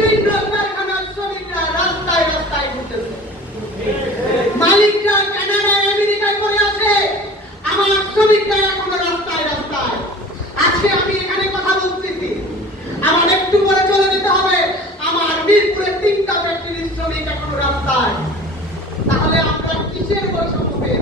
বিভিন্ন কারখানার শ্রমিকরা রাস্তায় রাস্তায় ঘুরতেছে, মালিকরা কানাডায় আমেরিকায় পড়ে আছে, আমার শ্রমিকরা এখনো রাস্তায় রাস্তায়। আজকে আমি এখানে কথা বলতেছি, আমার একটু পরে চলে যেতে হবে, আমার মিরপুরে 3টা ফ্যাক্টরির শ্রমিক এখনো রাস্তায়। তাহলে আমরা কিসের বৈষম্য পেয়েছি?